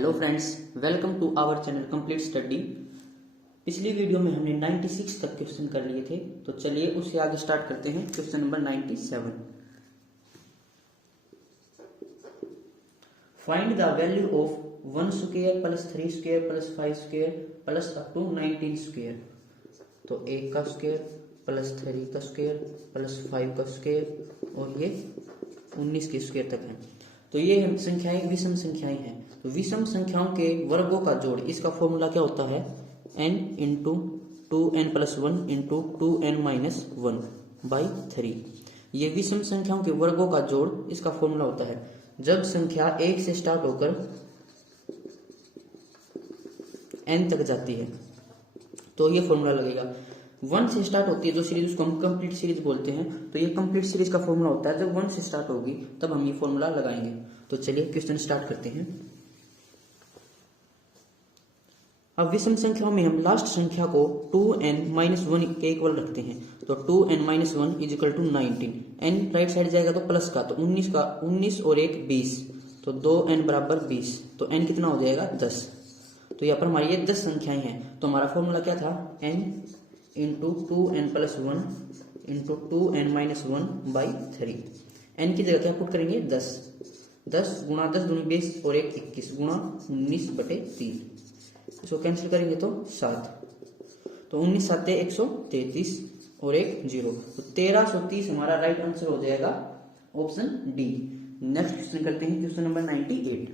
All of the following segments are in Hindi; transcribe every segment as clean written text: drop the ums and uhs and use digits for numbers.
Hello friends, welcome to our channel complete study. पिछली वीडियो में हमने 96 तक क्वेश्चन कर लिए थे, तो चलिए उससे आगे स्टार्ट करते हैं। Question number 97, find the value of 1 square plus 3 square plus 5 square plus up to 19 square. तो 1 का स्क्वायर प्लस 3 का स्क्वायर प्लस 5 का स्क्वायर और ये 19 के स्क्वायर तक है। तो ये संख्याएं विषम संख्याएं हैं। तो विषम संख्याओं के वर्गों का जोड़, इसका फॉर्मूला क्या होता है? n into 2n plus 1 into 2n minus 1 by 3। ये विषम संख्याओं के वर्गों का जोड़, इसका फॉर्मूला होता है जब संख्या 1 से स्टार्ट होकर n तक जाती है तो ये फॉर्मूला लगेगा। 1 से स्टार्ट होती है जो सीरीज, उसको हम कंप्लीट सीरीज बोलते हैं। तो ये कंप्लीट सीरीज का फॉर्मूला होता है जब 1 से स्टार्ट होगी तब हम ये फॉर्मूला लगाएंगे। तो चलिए क्वेश्चन स्टार्ट करते हैं। अब विषम संख्याओं में हम लास्ट संख्या को 2n माइनस 1 के इक्वल रखते हैं। तो 2n minus 1 is equal to 19। n right side जाएगा तो प्लस का, तो 19 और 1 20, तो 2n बराबर 20। तो n कितना हो जाएगा? 10। तो यहाँ पर हमारी ये 10 संख्याएं हैं। तो हमारा फॉर्मूला क्या था? n into 2n plus 1 into 2n minus 1 by 3। n की जगह क्या पुट करेंगे? 10। 10 गुणा 10 दूनी 20 और 1 21 गुणा 19 बटे 3। इसको कैंसिल करेंगे तो 7। तो 19 7 133 और 1 0, तो 1330 हमारा राइट आंसर हो जाएगा ऑप्शन डी। नेक्स्ट क्वेश्चन करते हैं, question number 98।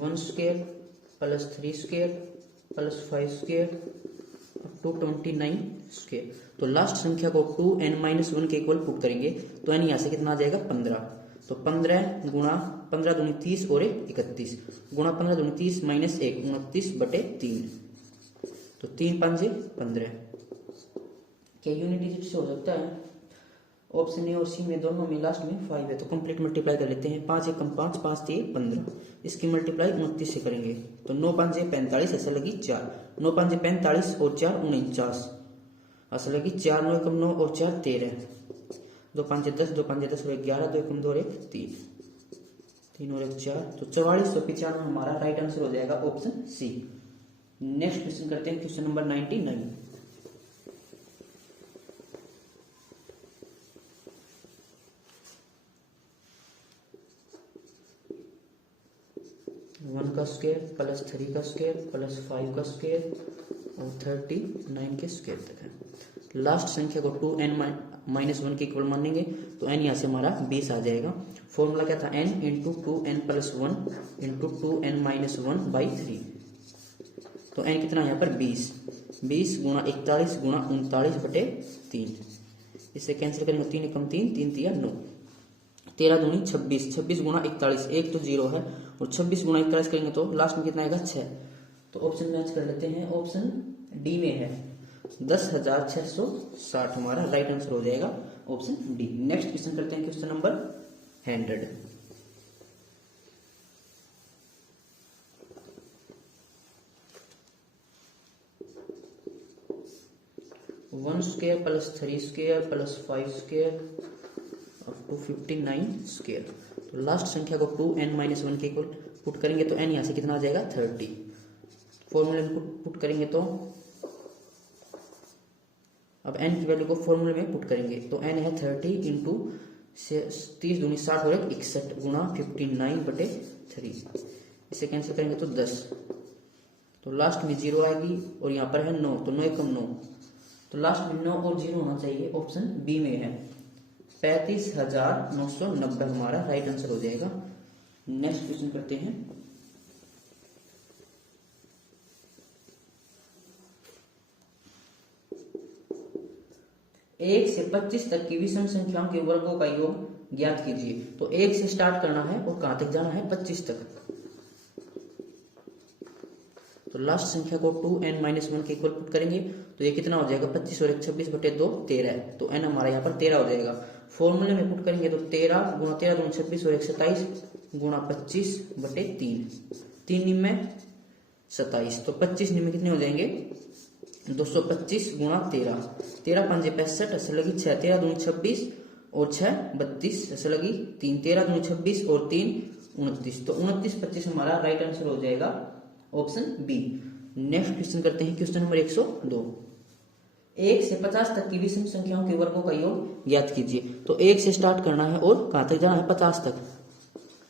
One square plus 3 square plus 5 square up to 29 square. तो लास्ट संख्या को 2n माइनस 1 के इक्वल पुट करेंगे तो n यहाँ से कितना आ जाएगा? 15। तो 15 गुणा 15 दूनी 30 और 1 31 गुणा 15 दूनी 30 माइनस 1 29 बटे 3। तो 3 5 15। क्या यूनिट डिजिट से हो सकता है? ऑप्शन ए और सी में दोनों में लास्ट में 5 है, तो कंप्लीट मल्टीप्लाई कर लेते हैं। 5 एकम 5 5 3 15, इसकी मल्टीप्लाई 29 से करेंगे तो 9 5 45 ऐसे लगी 4, 9 5 45 और 4 49 ऐसे लगी 4, 9 एकम 9 और 4 13, 2 5 10 2 5 10 और 11, 2 एकम 2 और 1 3, 3 और 1 4, तो 4495 हमारा राइट आंसर हो जाएगा ऑप्शन सी। नेक्स्ट क्वेश्चन करते हैं, क्वेश्चन नंबर 99। 1 का स्क्वायर प्लस 3 का स्क्वायर प्लस 5 का स्क्वायर और 39 के स्क्वायर तक है। लास्ट संख्या को 2n माइनस 1 के इक्वल मानेंगे तो n यहाँ से हमारा 20 आ जाएगा। फॉर्मूला क्या था? n into 2n plus 1 into 2n minus 1 by 3। तो n कितना यहाँ पर? 20 गुणा 41 गुणा 39 बटे 3। इसे कैंसिल करेंगे, 3 एकम 3 3 3 9, 13 दूनी 26, 26 गुणा 41, एक तो 0 है और 26 गुणा 41 करेंगे तो लास्ट में कितना आएगा? 6। तो ऑप्शन मैच कर लेते हैं, ऑप्शन डी में है 10,660 हमारा राइट आंसर हो जाएगा ऑप्शन डी। नेक्स्ट क्वेश्चन करते हैं, question number 100। One square plus 3 square plus 5 square up to 59 square. तो लास्ट संख्या को 2n माइनस 1 के इक्वल पुट करेंगे तो n यहाँ से कितना आ जाएगा? 30। फॉर्मूले में पुट करेंगे तो अब n की वैल्यू को फॉर्मूले में पुट करेंगे तो n है 30 इंटू 30 दूनी 60 और 1 61 गुणा 59 बटे 3। इसे कैंसिल करेंगे तो 10। तो लास्ट में 0 आएगी और यहाँ पर है 9, तो 9 एकम 9, तो लास्ट में 9 और 0 होना चाहिए, ऑप्शन बी में है 35,990 हमारा राइट आंसर हो जाएगा। नेक्स्ट क्वेश्चन करते हैं, एक से 25 तक की विषम संख्याओं के वर्गों का योग ज्ञात कीजिए। तो 1 से स्टार्ट करना है और कहां तक जाना है? 25 तक। तो लास्ट संख्या को 2n माइनस 1 के इक्वल पुट करेंगे तो ये कितना हो जाएगा? 25 और 1 26 बटे 2 13 है, तो n हमारा यहाँ पर 13 हो जाएगा। फॉर्मूले में पुट करेंगे तो 13 गुणा 13 दूनी 26 और 1 27 गुणा 25 बटे 3, 3 में 27, तो 25 में कितने हो जाएंगे? 225 गुणा 13, 13 पंजे 65, ऐसे लगी 6, 13 दूनी 26 और 6 32, ऐसे लगी 3, 13 दूनी 26 और 3 29। तो 29 25 हमारा राइट आंसर हो जाएगा ऑप्शन बी। नेक्स्ट क्वेश्चन करते हैं, क्वेश्चन नंबर 102। 1 से 50 तक की विषम संख्याओं के वर्गों का योग ज्ञात कीजिए। तो 1 से स्टार्ट करना है और कहां तक जाना है, 50 तक।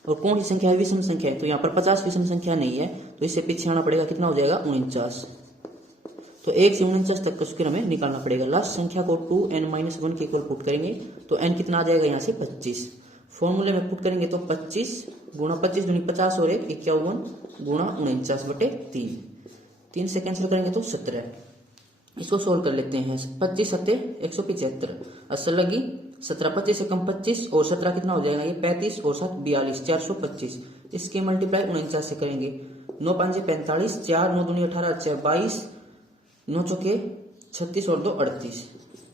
और कौन सी संख्या है, विषम संख्या है, तो यहाँ पर 50 विषम संख्या नहीं है, तो इससे पीछे आना पड़ेगा, कितना हो जाएगा 49। तो 1 से 49 तक का स्क्वायर हमें निकालना पड़ेगा। लास्ट संख्या को 2n-1 के इक्वल पुट करेंगे तो n कितना आ जाएगा यहाँ से 25। फॉर्मूले में पुट करेंगे तो 25 गुणा 25 दूनी 50 और 1 51 गुणा 49 बटे 3, 3 से कैंसिल करेंगे तो 17। इसको सोल्व कर लेते हैं। 25 सत्ते 175, असल लगी 17, 25 से कम 25 और 17 कितना हो जाएगा, ये 35 और 7 42, 425। इसके मल्टीप्लाई 49 से करेंगे। 9 5 45, 4 9 दूनी 18, 6 22, 9 चौके 36 और 2 38,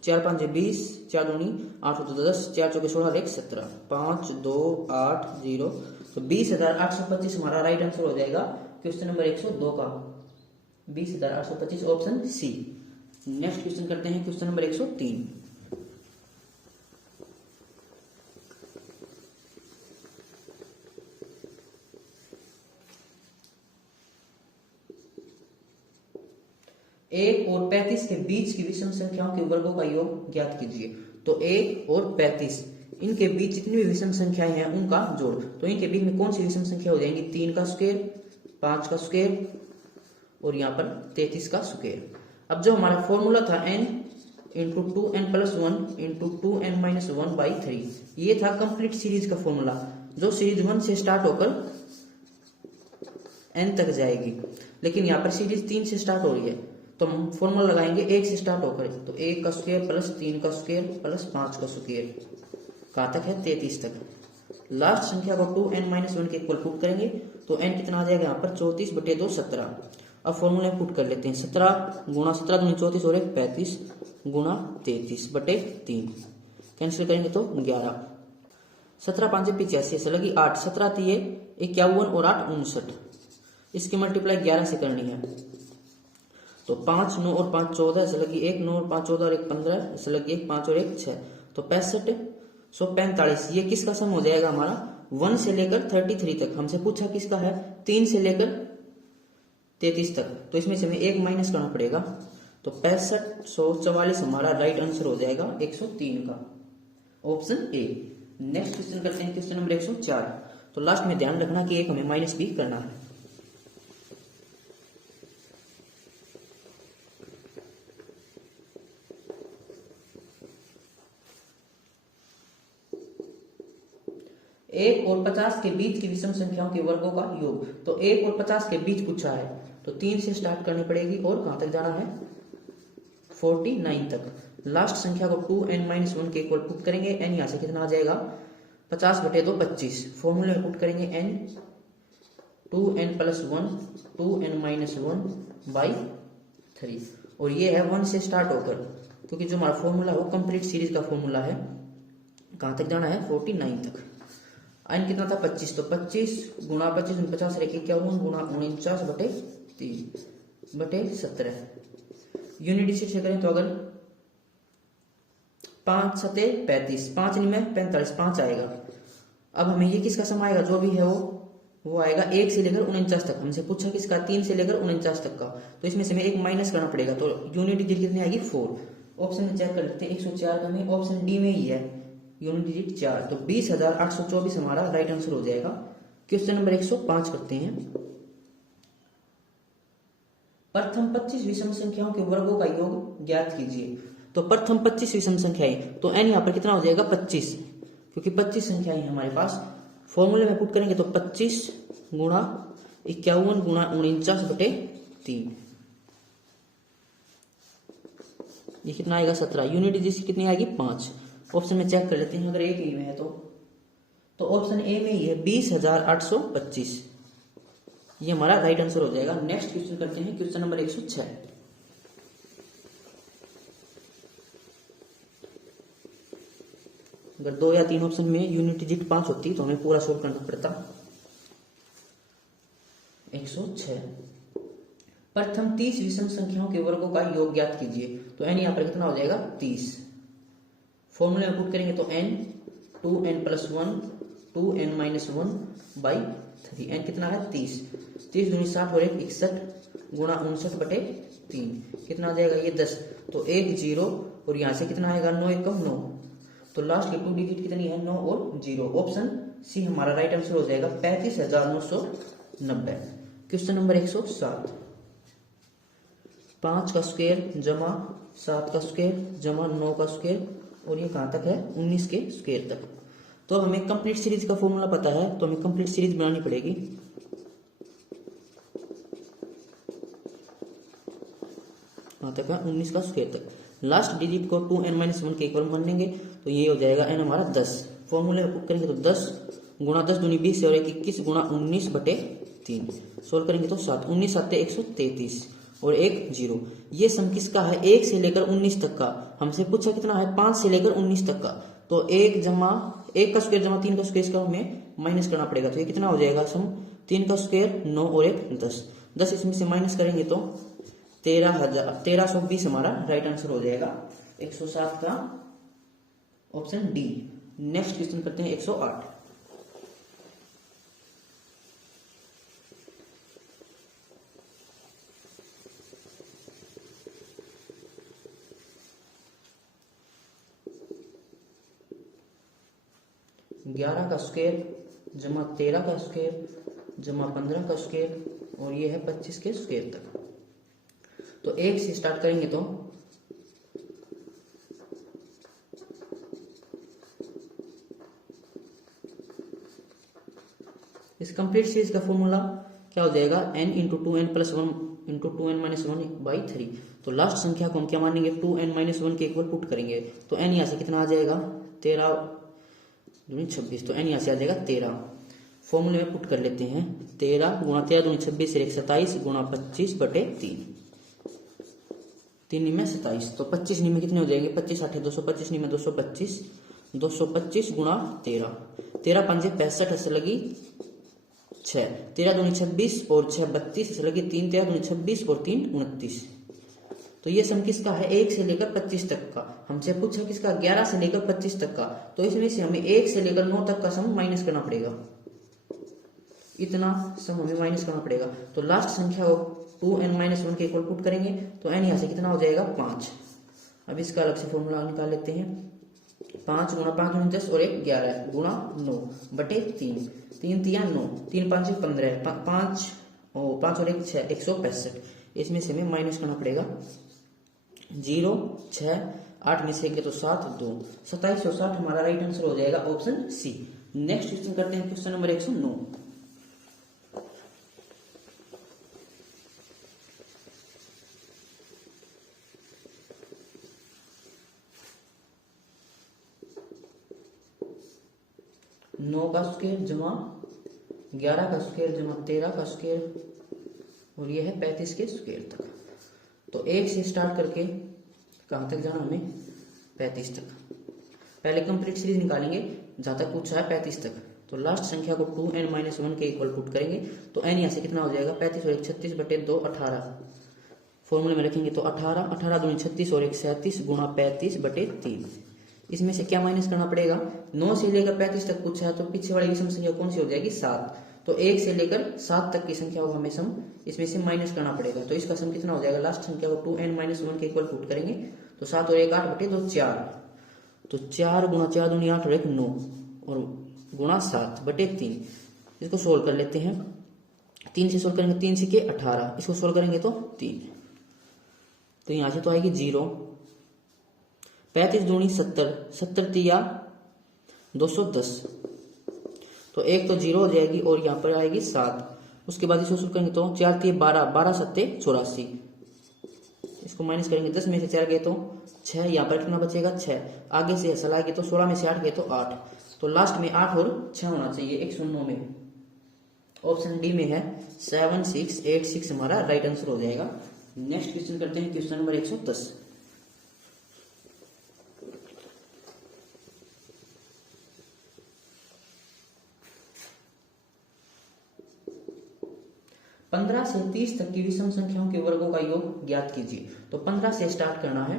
4 5 20, 4 दूनी 8 2 10, 4 चौके 16 और 1 17, 5 2 8 0। तो 20,825 हमारा राइट आंसर हो जाएगा क्वेश्चन नंबर 102 का, 20,825 ऑप्शन सी। नेक्स्ट क्वेश्चन करते हैं, क्वेश्चन नंबर 103। एक और 35 के बीच की विषम संख्याओं के वर्गों का योग ज्ञात कीजिए। तो 1 और 35 इनके बीच जितनी भी विषम संख्याएं हैं उनका जोड़। तो इनके बीच में कौन सी विषम संख्या हो जाएंगी, 3 का स्क्वायर, 5 का स्क्वायर और यहाँ पर 33 का स्क्वायर। अब जो हमारा फॉर्मूला था n into 2n+1 into 2n-1/3, ये था कंप्लीट सीरीज का फॉर्मूला, जो सीरीज 1 से स्टार्ट होकर n तक जाएगी। लेकिन यहाँ पर सीरीज 3 से स्टार्ट हो रही है, तो हम फॉर्मूला लगाएंगे 1 से स्टार्ट होकर। तो 1 का स्क्वायर प्लस 3 का स्क्वायर प्लस 5 का स्क्वायर, कहाँ तक है 33 तक। लास्ट संख्या को 2n-1 के इक्वल पुट करेंगे तो n कितना आ जाएगा यहाँ पर 34/2 17। अब फॉर्मूले में पुट कर लेते हैं। 17 गुणा 17 दूनी 34 और 1 35 गुणा 33/3, कैंसिल करेंगे तो 11, 17 5 85 ऐसे लगी 8, 17 3 51 और 8 59। इसकी मल्टीप्लाई 11 से करनी है। तो 5 9 और 5 14, ऐसे लगी 1 9 और 5 14 और 1 15, ऐसे लगी 1 5 और 1 6। तो 65 ये किसका सम हो जाएगा हमारा, 1 से लेकर 33 तक। हमसे पूछा किसका है, 3 से लेकर 33 तक, तो इसमें से हमें 1 माइनस करना पड़ेगा। तो 6544 हमारा राइट आंसर हो जाएगा 103 का, ऑप्शन ए। नेक्स्ट क्वेश्चन करते हैं, क्वेश्चन नंबर 104। तो लास्ट में ध्यान रखना कि एक हमें माइनस भी करना है। एक और 50 के बीच की विषम संख्याओं के वर्गों का योग। तो 1 और 50 के बीच पूछा है, तो 3 से स्टार्ट करनी पड़ेगी और कहां तक जाना है 49 तक। लास्ट संख्या को 2n-1 के इक्वल पुट करेंगे। n यहां से कितना आ जाएगा 50/2 25। फॉर्मूले में पुट करेंगे n 2n+1 2n-1/3 और ये है 1 से स्टार्ट होकर, क्योंकि जो हमारा फॉर्मूला है वो कंप्लीट सीरीज का फॉर्मूला है। कहां तक जाना है 49 तक। n कितना था 25, तो 25 गुणा 25 50 51 गुणा 49/3/17। यूनिट डिजिट से करें तो अगर 5 7 35, 5 में 45, 5 आएगा। अब हमें ये किसका सम आएगा, जो भी है वो आएगा 1 से लेकर 49 तक। हमसे पूछा किसका, 3 से लेकर 49 तक का, तो इसमें से हमें 1 माइनस करना पड़ेगा। तो यूनिट डिजिट कितनी आएगी 4। ऑप्शन में चेक कर लेते हैं, 104 का में ऑप्शन डी में ही है यूनिट डिजिट 4। तो 20,824 हमारा राइट आंसर हो जाएगा। क्वेश्चन नंबर 105 करते हैं। प्रथम 25 विषम संख्याओं के वर्गों का योग ज्ञात कीजिए। तो प्रथम 25 विषम संख्याएं, तो n यहाँ पर कितना हो जाएगा 25, क्योंकि 25 संख्याएं हैं हमारे पास। फॉर्मूले में पुट करेंगे तो 25 गुणा 51 गुणा 49/3, ये कितना आएगा 17। यूनिट डिजिट कितनी आएगी 5। ऑप्शन में चेक कर लेते हैं, अगर एक ही में है तो ऑप्शन ए में ही है 20,825, ये हमारा राइट आंसर हो जाएगा। नेक्स्ट क्वेश्चन करते हैं, क्वेश्चन नंबर 106। अगर 2 या 3 ऑप्शन में यूनिट डिजिट 5 होती तो हमें पूरा सोल्व करना पड़ता। 106 प्रथम 30 विषम संख्याओं के वर्गों का योग ज्ञात कीजिए। तो n यहाँ पर कितना हो जाएगा 30। फॉर्मूले में पुट करेंगे तो n 2n+1 2n-1/3 n कितना है 30। 30 दूनी 60 और 1 61 गुणा 59/3 कितना आ जाएगा ये 10। तो 1 0 और यहाँ से कितना आएगा 9 1 9। तो लास्ट के 2 डिजिट कितनी है 9 और 0। ऑप्शन सी हमारा राइट आंसर हो जाएगा 35,990। Question number 107। 5 का स्क्वायर जमा 7 का स्क्वायर जमा 9 का स्क्वायर और ये कहां तक है 19 के स्क्वायर तक। तो हमें कंप्लीट सीरीज का फॉर्मूला पता है, तो हमें कंप्लीट सीरीज बनानी पड़ेगी। कहां तक है 19 का स्क्वायर तक। लास्ट डिजिट को 2n-1 के इक्वल मान लेंगे तो ये हो जाएगा n हमारा 10। फॉर्मूले में पुट करेंगे तो 10 गुणा 10 दूनी 20 और 21 गुणा 19/3 सोल्व करेंगे तो 7 19 7 133 और 1 0। ये सम किसका है 1 से लेकर 19 तक का। हमसे पूछा कितना है 5 से लेकर 19 तक का। तो 1 जमा 1 का स्क्वायर जमा 3 का स्क्वायर का हमें माइनस करना पड़ेगा। तो ये कितना हो जाएगा सम 3 का स्क्वायर 9 और 1 10। 10 इसमें से माइनस करेंगे तो 1320 हमारा राइट आंसर हो जाएगा 107 का ऑप्शन डी। नेक्स्ट क्वेश्चन करते हैं 108। ग्यारह का स्क्वायर जमा 13 का स्क्वायर जमा 15 का स्क्वायर और ये है 25 के स्क्वायर तक। तो 1 से स्टार्ट करेंगे तो इस कंप्लीट सीरीज का फॉर्मूला क्या हो जाएगा n into 2n+1 into 2n-1/3। तो लास्ट संख्या को हम क्या मानेंगे 2n-1 के इक्वल पुट करेंगे तो n यहाँ से कितना आ जाएगा 13 दूनी 26। तो n यहाँ से आ जाएगा 13। फॉर्मूले में पुट कर लेते हैं 13 गुणा 13 दूनी 26 1 27 गुणा 25/3 3 में 27। तो 25 में कितने हो जाएंगे 25 8 225 में 225 225 गुणा 13 13 5 65 ऐसे लगी 6 13 दूनी 26 और 6 32 ऐसे लगी 3 13 दूनी 26 और 3 29। तो ये सम किसका है 1 से लेकर 25 तक का। हमसे पूछा किसका 11 से लेकर 25 तक का। तो इसमें से हमें 1 से लेकर 9 तक का सम माइनस करना पड़ेगा। इतना सम हमें माइनस करना पड़ेगा। तो लास्ट संख्या को 2n-1 के इक्वल पुट करेंगे तो n यहाँ से कितना हो जाएगा 5। अब इसका अलग से फॉर्मूला निकाल लेते हैं 5 गुणा 5 गुणा 10 और 1 11 गुणा 9/3 3 3 9 3 5 15 5 और 1 6 165। इसमें से हमें माइनस करना पड़ेगा 0 6 8 में से तो 7 2 2760 हमारा राइट आंसर हो जाएगा ऑप्शन सी। नेक्स्ट क्वेश्चन करते हैं क्वेश्चन नंबर 109। नौ का स्क्वायर जमा 11 का स्क्वायर जमा 13 का स्क्वायर और ये है 35 के स्क्वायर तक। तो 1 से स्टार्ट करके कहां तक जाना हमें 35 तक। पहले कंप्लीट सीरीज निकालेंगे जहां तक पूछा है 35 तक। तो लास्ट संख्या को 2n-1 के इक्वल पुट करेंगे तो n यहाँ से कितना हो जाएगा 35 और 1 36/2 18। फॉर्मूले में रखेंगे तो 18 18 दूनी 36 और 1 37 गुणा 35/3। इसमें से क्या माइनस करना पड़ेगा 9 से लेकर 35 तक पूछा है तो पीछे वाली विषम संख्या कौन सी हो जाएगी 7। तो 1 से लेकर 7 तक की संख्या को हमें सम इसमें से माइनस करना पड़ेगा। तो इसका सम कितना हो जाएगा लास्ट संख्या को 2n-1 के इक्वल पुट करेंगे तो 7 और 1 8/2 4। तो 4 गुणा 4 दूनी 8 और 1 9 और गुणा 7/3। इसको सोल्व कर लेते हैं 3 से सोल्व करेंगे 3 से के 18। इसको सोल्व करेंगे तो 3। तो यहां से तो आएगी 0 35 दूनी 70 70 तिया 210। तो एक तो 0 हो जाएगी और यहाँ पर आएगी 7। उसके बाद इसको शुरू करेंगे तो 4 तिया 12 12 7 84। इसको माइनस करेंगे 10 में से 4 गए तो 6। यहाँ पर कितना बचेगा 6। आगे से हसल आएगी तो 16 में से 8 गए तो 8। तो लास्ट में 8 और 6 होना चाहिए 109 में। ऑप्शन डी में है 7686 हमारा राइट आंसर हो जाएगा। नेक्स्ट क्वेश्चन करते हैं क्वेश्चन नंबर 110। 15 से 30 तक की विषम संख्याओं के वर्गों का योग ज्ञात कीजिए। तो 15 से स्टार्ट करना है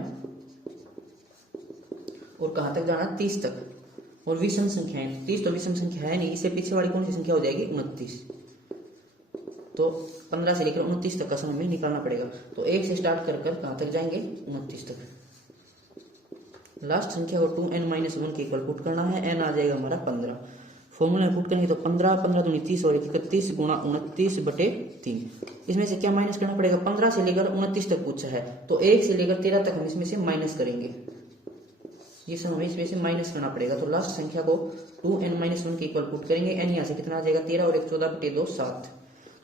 और कहां तक जाना है 30 तक, और विषम संख्या है 30 तो विषम संख्या है नहीं, इससे पीछे वाली कौन सी संख्या हो जाएगी 29। तो 15 से लेकर 29 तक का समय हमें निकालना पड़ेगा। तो 1 से स्टार्ट कर कहां तक जाएंगे 29 तक। लास्ट संख्या को 2n-1 के इक्वल पुट करना है, n आ जाएगा हमारा 15। फॉर्मूला में पुट करेंगे तो 15 15 दूनी 30 और 31 गुणा 29/3। इसमें से क्या माइनस करना पड़ेगा, 15 से लेकर 29 तक पूछा है तो 1 से लेकर 13 तक हम इसमें से माइनस करेंगे, ये सब हमें इसमें से माइनस करना पड़ेगा। तो लास्ट संख्या को 2n-1 के इक्वल पुट करेंगे, n यहाँ से कितना आ जाएगा 13 और 1 14/2 7।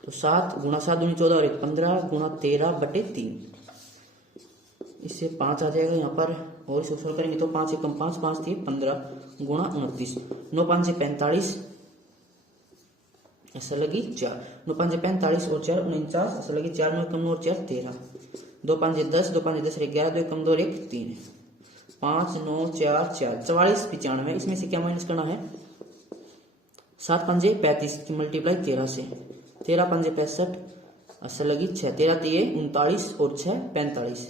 तो 7 गुणा 7 दूनी 14 और 1 15 गुणा 13/3। इससे 5 आ जाएगा यहाँ पर, और इसे सोल्व करेंगे तो 5 एकम 5 5 थी 15 गुणा 29। 9 5 से 45 ऐसा लगी 4, 9 5 से 45 और 4 49 ऐसा लगी 4 9 एकम 9 और 4 13। 2 5 से 10 2 5 से 10 11 2 एकम 2 और 1 3 5 9 4 4 44 95। इसमें से क्या माइनस करना है, 7 5 35 की मल्टीप्लाई 13 से, 13 5 65 ऐसा लगी 6 13 3 39 और 6 45।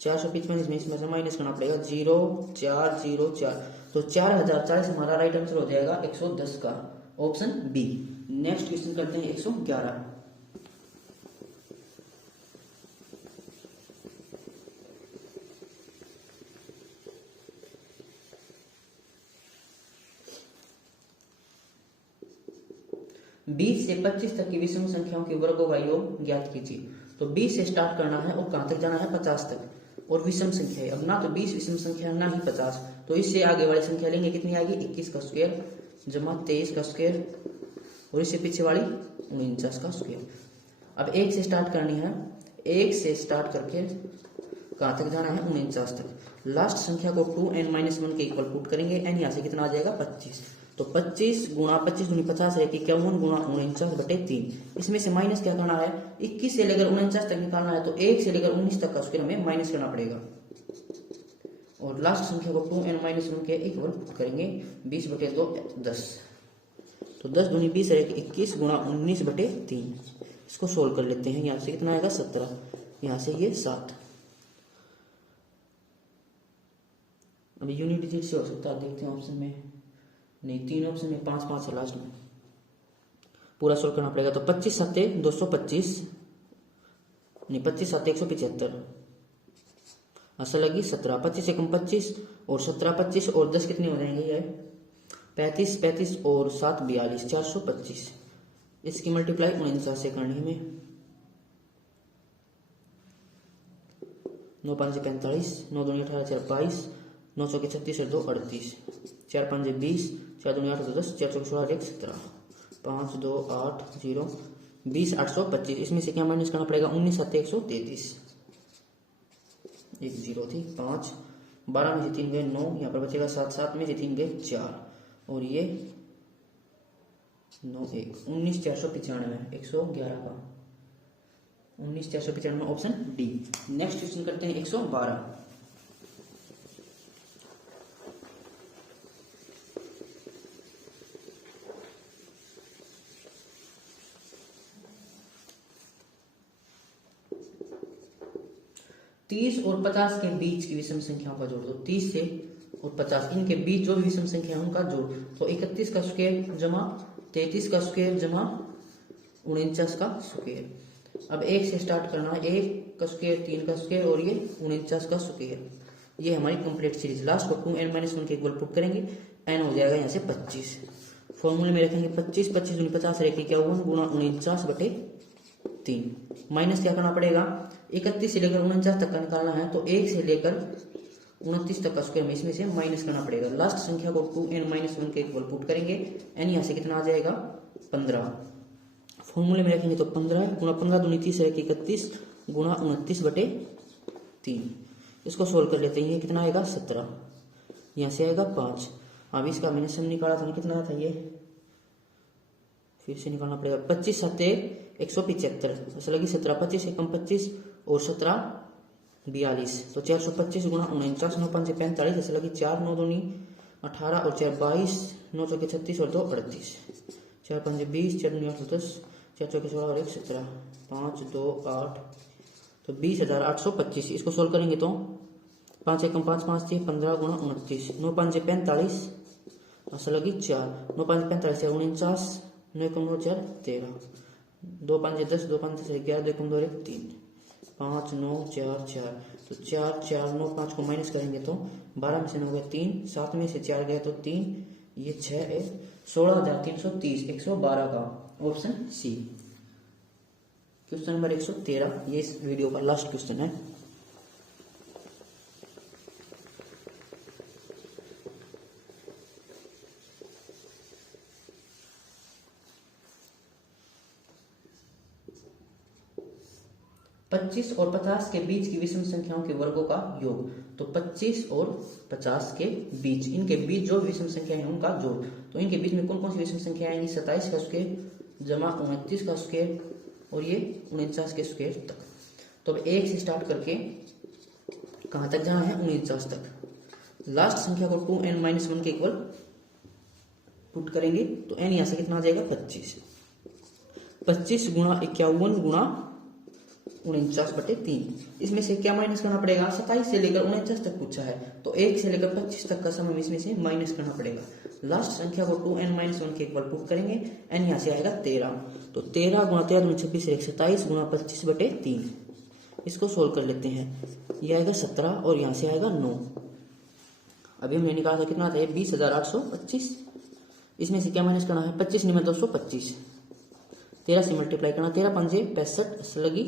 455 में इसमें से माइनस करना पड़ेगा 0 4 0 4। तो 4040 हमारा राइट आंसर हो जाएगा 110 का, ऑप्शन बी। नेक्स्ट क्वेश्चन करते हैं 111। बीस से 25 तक की विषम संख्याओं के वर्गों का योग ज्ञात कीजिए। तो 20 से स्टार्ट करना है और कहां तक जाना है 50 तक, और विषम संख्या है। अब ना तो 20 विषम संख्या ना ही 50, तो इससे आगे वाली संख्या लेंगे, कितनी आएगी 21 का स्क्वायर जमा 23 का स्क्वायर, और इससे पीछे वाली 49 का स्क्वायर। अब 1 से स्टार्ट करनी है, 1 से स्टार्ट करके कहां तक जाना है 49 तक। लास्ट संख्या को 2n-1 के इक्वल पुट करेंगे, n यहाँ से कितना आ जाएगा 25। तो 25 गुणा 25 दूनी 50 है 51 गुणा 49/3। इसमें से माइनस क्या करना है, 21 से लेकर 49 तक निकालना है, तो 1 से लेकर 19 तक का स्क्वायर हमें माइनस करना पड़ेगा। और लास्ट संख्या को 2n-1 के इक्वल पुट करेंगे, 20/2 10। तो 10 दूनी 20 है 21 गुणा 19/3। इसको सोल्व कर लेते हैं, यहाँ से कितना आएगा 17, यहाँ से ये 7। अब यूनिट डिजिट से हो सकता है, देखते हैं ऑप्शन में नहीं, 3 ऑप्शन में 5 5 है लास्ट में, पूरा सोल्व करना पड़ेगा। तो 25 7 225 नहीं, 25 7 175 ऐसा लगी 17। 25 एकम 25 और 17 25 और 10 कितने हो जाएंगे, ये 35 35 और 7 42 425। इसकी मल्टीप्लाई 49 से करनी है। 9 5 45 9 2 18 4 22 9 चौके 36 और 2 38 4 5 20 4 2 8 10 4 चौके 16 1 17 5 2 8 0 20 825। इसमें से क्या माइनस करना पड़ेगा, 19 7 133, एक 0 थी 5, 12 में से 3 गए 9, यहाँ पर बचेगा 7, 7 में से 3 गए 4 और ये 9 1 19 495 111 का 19 495 ऑप्शन डी। नेक्स्ट क्वेश्चन करते हैं 112। तीस और 50 के बीच की विषम संख्याओं का जोड़ दो। 30 से और 50 इनके बीच जो भी विषम संख्या है उनका जोड़। तो 31 का स्क्वायर जमा 33 का स्क्वायर जमा 49 का स्क्वायर। अब 1 से स्टार्ट करना है, 1 का स्क्वायर 3 का स्क्वायर और ये 49 का स्क्वायर। ये हमारी कंप्लीट सीरीज। लास्ट को 2n-1 के इक्वल पुट करेंगे, n हो जाएगा यहाँ से 25। फॉर्मूले में रखेंगे 25 25 दूनी 50 रहेगी 51 गुणा 49/3। माइनस क्या करना पड़ेगा, 31 से लेकर 49 तक का निकालना है, तो 1 से लेकर 29 तक का स्क्वायर में इसमें से माइनस करना पड़ेगा। लास्ट संख्या को 2n-1 के इक्वल पुट करेंगे, n यहाँ से कितना आ जाएगा 15। फॉर्मूले में रखेंगे तो 15 गुणा 15 दूनी 30 है 31 गुणा 29/3। इसको सोल्व कर लेते हैं, ये कितना आएगा 17, यहाँ से आएगा 5। अब इसका मैंने सम निकाला था, कितना था ये, फिर से निकालना पड़ेगा। 25 7 175 ऐसा लगी 17, 25 एकम 25 और 17 42, तो 425 गुणा 49 9 5 45 ऐसा लगी 4 9 दूनी 18 और 4 22 9 चौके 36 और 2 38 4 5 20 4 दूनी 8 10 4 चौके 16 और 1 17, 5 2 8, तो 20,825। इसको सोल्व करेंगे तो 5 एकम 5 5 3 15 गुणा 29, 9 5 45, असल लगी 4, 9 5 45 49, 9 एकम 9 4 13, 2 5 10, 2 5 10 11, 2 एकम 2 1 3, 5 9 4 4, तो 4 4 9 5 को माइनस करेंगे तो 12 में से 9 गया 3, 7 में से 4 गया तो 3, ये 6 है 16,330, 112 का ऑप्शन सी। क्वेश्चन नंबर 113, ये इस वीडियो का लास्ट क्वेश्चन है। पच्चीस और 50 के बीच की विषम संख्याओं के वर्गों का योग। तो 25 और 50 के बीच, इनके बीच जो विषम संख्या है उनका जोड़। तो इनके बीच में कौन कौन सी विषम संख्या आएंगी? 27 का स्क्वायर जमा 29 का स्क्वायर और ये 49 के स्क्वायर तक। तो अब 1 से स्टार्ट करके कहां तक जाना है? 49 तक। लास्ट संख्या को 2n-1 के इक्वल पुट करेंगे तो n यहां से कितना आ जाएगा? 25। 25 गुणा 51 गुणा 49/3। इसमें से क्या माइनस करना पड़ेगा? 27 से लेकर 49 तक पूछा है, तो 1 से लेकर 25 तक का समय इसमें से माइनस करना पड़ेगा। लास्ट संख्या को 2n-1 के इक्वल पुट करेंगे, n यहां से आएगा 13। तो 13 गुणा 13 दूनी 26 27 गुणा 25/3। इसको सोल्व कर लेते हैं। ये आएगा 17 और यहां से आएगा 9। अभी हमने निकाला था कितना था? 20,825। इसमें से क्या माइनस करना है? 25 में 225, 13 से मल्टीप्लाई करना, 13 पंजे 65 लगी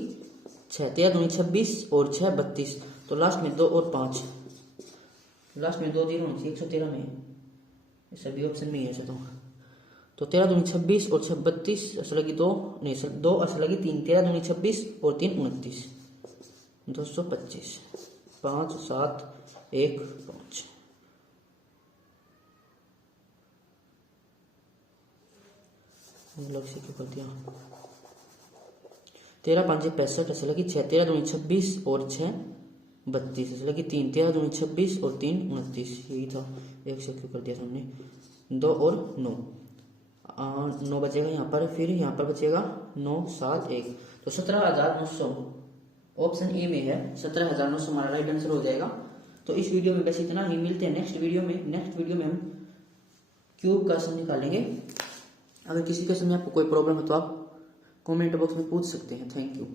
6, 13 दूनी 26 और 6 32। तो लास्ट में 2 और 5, लास्ट में 2 जीरो होनी चाहिए 113 में, सभी ऑप्शन में ही है। तो 13 दूनी 26 और 6 32, असल लगी 2 नहीं 2, असल लगी 3, 13 दूनी 26 और 3 29, 225, 5 7 1 5। अलग से क्यों कर दिया? 13 5 65, असल लगी 6, 13 दूनी 26 और 6 32, असल लगी 3, 13 दूनी 26 और 3 29, यही था। एक से क्यों कर दिया हमने? 2 और 9, 9 बचेगा यहाँ पर, फिर यहाँ पर बचेगा 9 7 1, तो 17,900 ऑप्शन ए में है। 17,900 हमारा राइट आंसर हो जाएगा। तो इस वीडियो में बस इतना ही। मिलते हैं नेक्स्ट वीडियो में। नेक्स्ट वीडियो में हम क्यूब का सम निकालेंगे। अगर किसी क्वेश्चन में आपको कोई प्रॉब्लम है तो आप कमेंट बॉक्स में पूछ सकते हैं। Thank you.